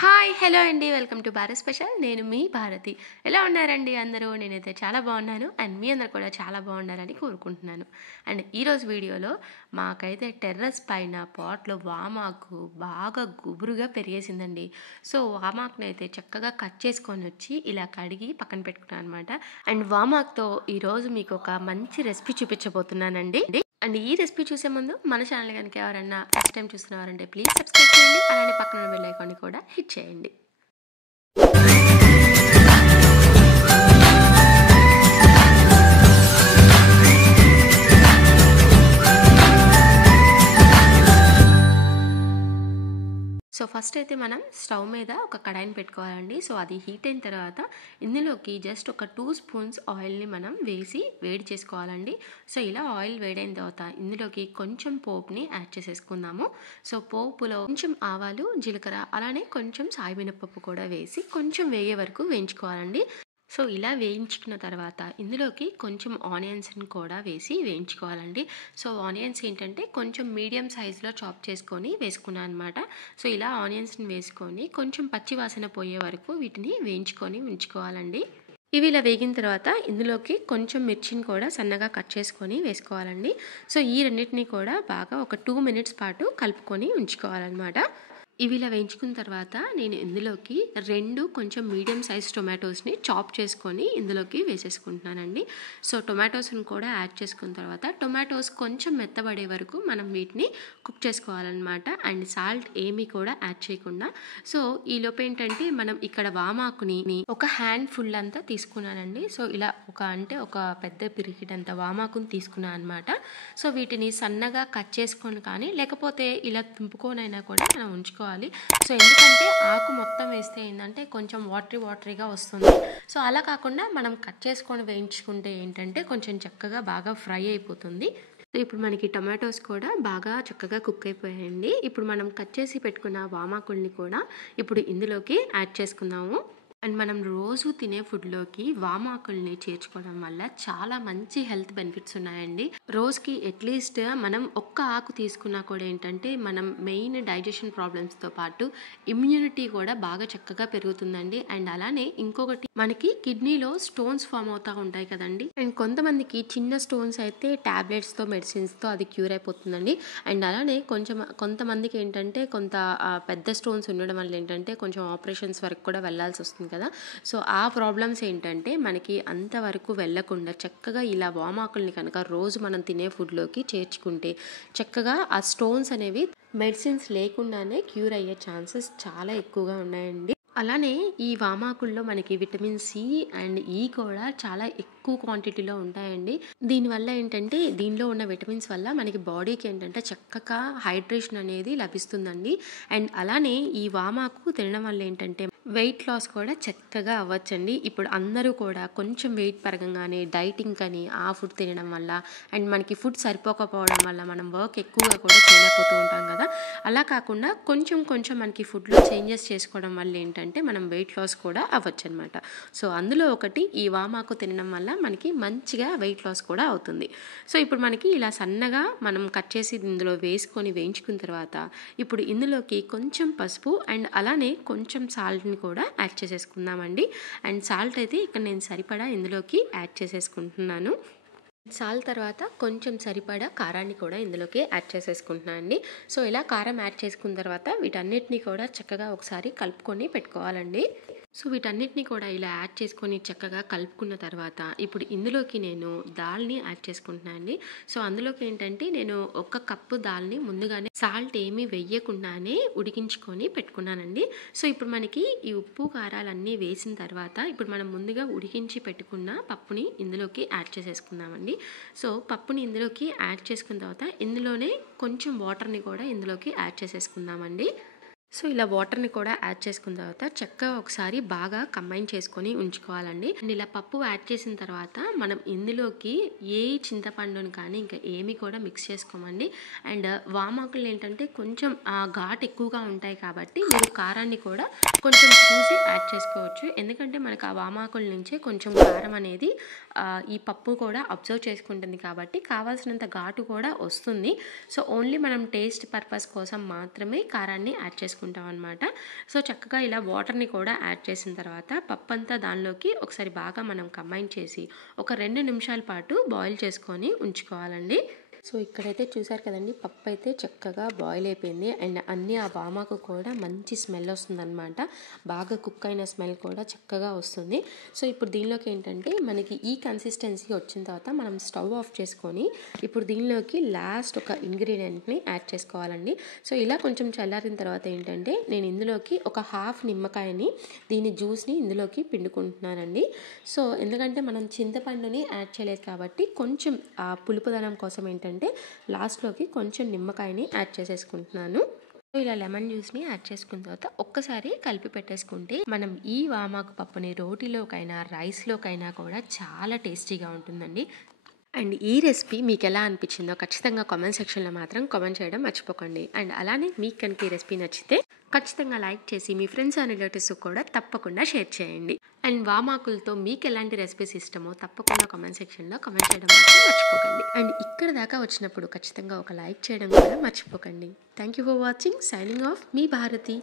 Hi hello అండి, welcome to Bharat special. నేను మీ భారతి. ఎలా ఉన్నారండి అందరూ? నేనైతే చాలా బాగున్నాను అండ్ మీ అందరు కూడా చాలా బాగున్నారని కోరుకుంటున్నాను. అండ్ ఈరోజు వీడియోలో మాకైతే టెర్రస్ పైన పాట్లో వామాకు బాగా గుబురుగా పెరిగేసిందండి. సో వామాకుని అయితే చక్కగా కట్ చేసుకొని వచ్చి ఇలా కడిగి పక్కన పెట్టుకున్నాను అనమాట. అండ్ వామాకుతో ఈరోజు మీకు ఒక మంచి రెసిపీ చూపించబోతున్నానండి. అండ్ ఈ రెసిపీ చూసే ముందు మన ఛానల్ కనుక ఎవరైనా ఫస్ట్ టైం చూస్తున్నవారంటే ప్లీజ్ సబ్స్క్రైబ్ చేయండి. అలానే పక్కన బెల్ ఐకాన్ కూడా హిట్ చేయండి. సో ఫస్ట్ అయితే మనం స్టవ్ మీద ఒక కడాయిని పెట్టుకోవాలండి. సో అది హీట్ అయిన తర్వాత ఇందులోకి జస్ట్ ఒక 2 స్పూన్స్ ఆయిల్ని మనం వేసి వేడి చేసుకోవాలండి. సో ఇలా ఆయిల్ వేడైన తర్వాత ఇందులోకి కొంచెం పోపుని యాడ్ చేసేసుకుందాము. సో పోపులో కొంచెం ఆవాలు, జీలకర్ర, అలానే కొంచెం సాయిమినపప్పు కూడా వేసి కొంచెం వేగే వరకు వేయించుకోవాలండి. సో ఇలా వేయించుకున్న తర్వాత ఇందులోకి కొంచెం ఆనియన్స్ని కూడా వేసి వేయించుకోవాలండి. సో ఆనియన్స్ ఏంటంటే కొంచెం మీడియం సైజులో చాప్ చేసుకొని వేసుకున్నాను అనమాట. సో ఇలా ఆనియన్స్ని వేసుకొని కొంచెం పచ్చి వాసన పోయే వరకు వీటిని వేయించుకొని ఉంచుకోవాలండి. ఇవి ఇలా వేగిన తర్వాత ఇందులోకి కొంచెం మిర్చిని కూడా సన్నగా కట్ చేసుకొని వేసుకోవాలండి. సో ఈ రెండింటిని కూడా బాగా ఒక 2 మినిట్స్ పాటు కలుపుకొని ఉంచుకోవాలన్నమాట. ఇవి ఇలా వేయించుకున్న తర్వాత నేను ఇందులోకి 2 కొంచెం మీడియం సైజ్ టొమాటోస్ని చాప్ చేసుకొని ఇందులోకి వేసేసుకుంటున్నానండి. సో టొమాటోస్ని కూడా యాడ్ చేసుకున్న తర్వాత టొమాటోస్ కొంచెం మెత్తబడే వరకు మనం వీటిని కుక్ చేసుకోవాలన్నమాట. అండ్ సాల్ట్ ఏమీ కూడా యాడ్ చేయకుండా. సో ఈలోపు ఏంటంటే మనం ఇక్కడ వామాకుని ఒక హ్యాండ్ ఫుల్ అంతా తీసుకున్నానండి. సో ఇలా ఒక పెద్ద పిరికిడంత వామాకుని తీసుకున్నాను అనమాట. సో వీటిని సన్నగా కట్ చేసుకొని కానీ లేకపోతే ఇలా తుంపుకొనైనా కూడా మనం ఉంచుకోవాలి. సో ఎందుకంటే ఆకు మొత్తం వేస్తే ఏంటంటే కొంచెం వాటరీగా వస్తుంది. సో అలా కాకుండా మనం కట్ చేసుకొని వేయించుకుంటే ఏంటంటే కొంచెం చక్కగా బాగా ఫ్రై అయిపోతుంది. సో ఇప్పుడు మనకి టొమాటోస్ కూడా బాగా చక్కగా కుక్ అయిపోయాయండి. ఇప్పుడు మనం కట్ చేసి పెట్టుకున్న వామాకుల్ని కూడా ఇప్పుడు ఇందులోకి యాడ్ చేసుకుందాము. అండ్ మనం రోజు తినే ఫుడ్లోకి వామాకుల్ని చేర్చుకోవడం వల్ల చాలా మంచి హెల్త్ బెనిఫిట్స్ ఉన్నాయండి. రోజుకి అట్లీస్ట్ మనం ఒక్క ఆకు తీసుకున్నా కూడా ఏంటంటే మనం మెయిన్ డైజెషన్ ప్రాబ్లమ్స్తో పాటు ఇమ్యూనిటీ కూడా బాగా చక్కగా పెరుగుతుందండి. అండ్ అలానే ఇంకొకటి మనకి కిడ్నీలో స్టోన్స్ ఫామ్ అవుతూ ఉంటాయి కదండి. అండ్ కొంతమందికి చిన్న స్టోన్స్ అయితే టాబ్లెట్స్తో మెడిసిన్స్తో అది క్యూర్ అయిపోతుందండి. అండ్ అలానే కొంతమందికి ఏంటంటే పెద్ద స్టోన్స్ ఉండడం వల్ల ఏంటంటే కొంచెం ఆపరేషన్స్ వరకు కూడా వెళ్ళాల్సి వస్తుంది కదా. సో ఆ ప్రాబ్లమ్స్ ఏంటంటే మనకి అంతవరకు వెళ్ళకుండా చక్కగా ఇలా వామాకుల్ని కనుక రోజు మనం తినే ఫుడ్లోకి చేర్చుకుంటే చక్కగా ఆ స్టోన్స్ అనేవి మెడిసిన్స్ లేకుండానే క్యూర్ అయ్యే ఛాన్సెస్ చాలా ఎక్కువగా ఉన్నాయండి. అలానే ఈ వామాకుల్లో మనకి విటమిన్ సి అండ్ ఈ కూడా చాలా ఎక్కువ క్వాంటిటీలో ఉంటాయండి. దీనివల్ల ఏంటంటే దీనిలో ఉన్న విటమిన్స్ వల్ల మనకి బాడీకి ఏంటంటే చక్కగా హైడ్రేషన్ అనేది లభిస్తుందండి. అండ్ అలానే ఈ వామాకు తినడం వల్ల ఏంటంటే వెయిట్ లాస్ కూడా చక్కగా అవ్వచ్చండి. ఇప్పుడు అందరూ కూడా కొంచెం వెయిట్ పెరగంగానే డైటింగ్ అని ఆ ఫుడ్ తినడం వల్ల అండ్ మనకి ఫుడ్ సరిపోకపోవడం వల్ల మనం వర్క్ ఎక్కువగా కూడా చేయలేకపోతూ ఉంటాం కదా. అలా కాకుండా కొంచెం మనకి ఫుడ్లో చేంజెస్ చేసుకోవడం వల్ల ఏంటంటే మనం వెయిట్ లాస్ కూడా అవ్వచ్చు అనమాట. సో అందులో ఒకటి ఈ వామాకు తినడం వల్ల మనకి మంచిగా వెయిట్ లాస్ కూడా అవుతుంది. సో ఇప్పుడు మనకి ఇలా సన్నగా మనం కట్ చేసి ఇందులో వేసుకొని వేయించుకున్న తర్వాత ఇప్పుడు ఇందులోకి కొంచెం పసుపు అండ్ అలానే కొంచెం సాల్ట్ని కూడా యాడ్ చేసేసుకుందామండి. అండ్ సాల్ట్ అయితే ఇక్కడ నేను సరిపడా ఇందులోకి యాడ్ చేసేసుకుంటున్నాను. సాల్ట్ తర్వాత కొంచెం సరిపడా కారాన్ని కూడా ఇందులోకి యాడ్ చేసేసుకుంటున్నాను అండి. సో ఇలా కారం యాడ్ చేసుకున్న తర్వాత వీటన్నిటిని కూడా చక్కగా ఒకసారి కలుపుకొని పెట్టుకోవాలండి. సో వీటన్నిటిని కూడా ఇలా యాడ్ చేసుకొని చక్కగా కలుపుకున్న తర్వాత ఇప్పుడు ఇందులోకి నేను దాల్ని యాడ్ చేసుకుంటున్నాను అండి. సో అందులోకి ఏంటంటే నేను 1 కప్పు దాల్ని ముందుగానే సాల్ట్ ఏమీ వేయకుండానే ఉడికించుకొని పెట్టుకున్నానండి. సో ఇప్పుడు మనకి ఈ ఉప్పు కారాలన్నీ వేసిన తర్వాత ఇప్పుడు మనం ముందుగా ఉడికించి పెట్టుకున్న పప్పుని ఇందులోకి యాడ్ చేసేసుకుందామండి. సో పప్పుని ఇందులోకి యాడ్ చేసుకున్న తర్వాత ఇందులోనే కొంచెం వాటర్ని కూడా ఇందులోకి యాడ్ చేసేసుకుందామండి. సో ఇలా వాటర్ని కూడా యాడ్ చేసుకున్న తర్వాత చక్కగా ఒకసారి బాగా కంబైన్ చేసుకొని ఉంచుకోవాలండి. అండ్ ఇలా పప్పు యాడ్ చేసిన తర్వాత మనం ఇందులోకి ఏ చింతపండుని కానీ ఇంకా ఏమి కూడా మిక్స్ చేసుకోమండి. అండ్ వామాకులు ఏంటంటే కొంచెం ఘాట్ ఎక్కువగా ఉంటాయి కాబట్టి మీరు కారాన్ని కూడా కొంచెం చూసి యాడ్ చేసుకోవచ్చు. ఎందుకంటే మనకు ఆ వామాకుల నుంచే కొంచెం కారం అనేది ఈ పప్పు కూడా అబ్జర్వ్ చేసుకుంటుంది కాబట్టి కావాల్సినంత ఘాటు కూడా వస్తుంది. సో ఓన్లీ మనం టేస్ట్ పర్పస్ కోసం మాత్రమే కారాన్ని యాడ్ చేసుకోవాలి. చేసుకుంటాం అనమాట. సో చక్కగా ఇలా వాటర్ని కూడా యాడ్ చేసిన తర్వాత పప్పు అంతా దానిలోకి ఒకసారి బాగా మనం కంబైన్ చేసి ఒక 2 నిమిషాల పాటు బాయిల్ చేసుకొని ఉంచుకోవాలండి. సో ఇక్కడైతే చూసారు కదండి, పప్పు అయితే చక్కగా బాయిల్ అయిపోయింది అండ్ అన్నీ ఆ వామాకు కూడా మంచి స్మెల్ వస్తుందన్నమాట. బాగా కుక్ అయిన స్మెల్ కూడా చక్కగా వస్తుంది. సో ఇప్పుడు దీనిలోకి ఏంటంటే మనకి ఈ కన్సిస్టెన్సీ వచ్చిన తర్వాత మనం స్టవ్ ఆఫ్ చేసుకొని ఇప్పుడు దీనిలోకి లాస్ట్ ఒక ఇంగ్రీడియంట్ని యాడ్ చేసుకోవాలండి. సో ఇలా కొంచెం చల్లారిన తర్వాత ఏంటంటే నేను ఇందులోకి ఒక హాఫ్ నిమ్మకాయని దీని జ్యూస్ని ఇందులోకి పిండుకుంటున్నానండి. సో ఎందుకంటే మనం చింతపండుని యాడ్ చేయలేదు కాబట్టి కొంచెం ఆ పులుపుదనం కోసం ఏంటంటే లాస్ట్లోకి కొంచెం నిమ్మకాయని యాడ్ చేసేసుకుంటున్నాను. ఇలా లెమన్ జ్యూస్ని యాడ్ చేసుకున్న తర్వాత ఒక్కసారి కలిపి పెట్టేసుకుంటే మనం ఈ వామాకు పప్పుని రోటీలోకైనా రైస్లోకైనా కూడా చాలా టేస్టీగా ఉంటుందండి. అండ్ ఈ రెసిపీ మీకు ఎలా అనిపించిందో ఖచ్చితంగా కామెంట్ సెక్షన్లో మాత్రం కామెంట్ చేయడం మర్చిపోకండి. అండ్ అలానే మీకు కనుక ఈ రెసిపీ నచ్చితే ఖచ్చితంగా లైక్ చేసి మీ ఫ్రెండ్స్ అండ్ రిలేటివ్స్ కూడా తప్పకుండా షేర్ చేయండి. అండ్ వామాకులతో మీకు ఎలాంటి రెసిపీస్ ఇష్టమో తప్పకుండా కామెంట్ సెక్షన్లో కామెంట్ చేయడం మాత్రం మర్చిపోకండి. అండ్ ఇక్కడ దాకా వచ్చినప్పుడు ఖచ్చితంగా ఒక లైక్ చేయడం కూడా మర్చిపోకండి. Thank you for watching. Signing off మీ భారతి.